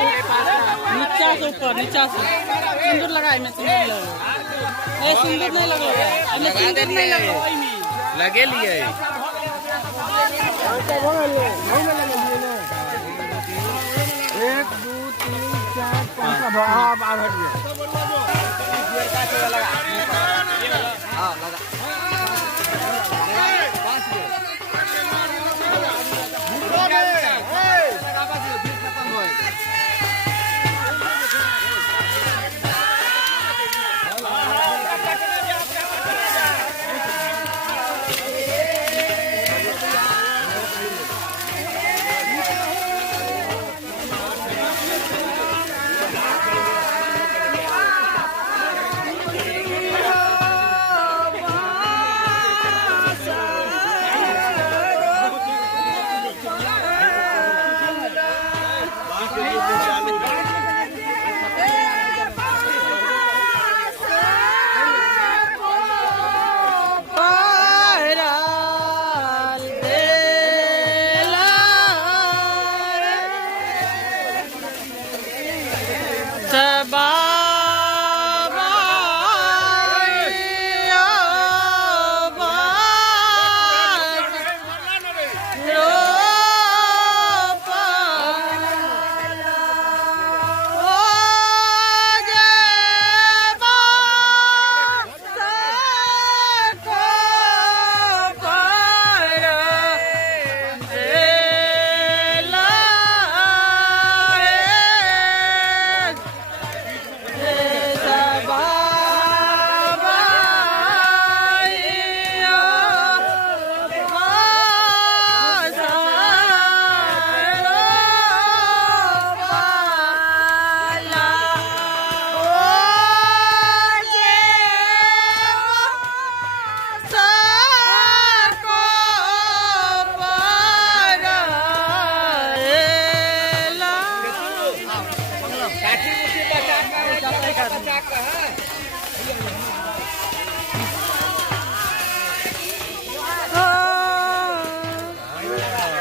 नीचा से ऊपर, नीचा से सिंदूर लगाए में सिंदूर लगे, ये सिंदूर नहीं लगा है, हमें सिंदूर नहीं लगा है में लगे लिए एक दो तीन चार पाँच बार हट गया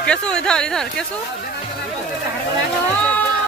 कैसो इधर इधर कैसो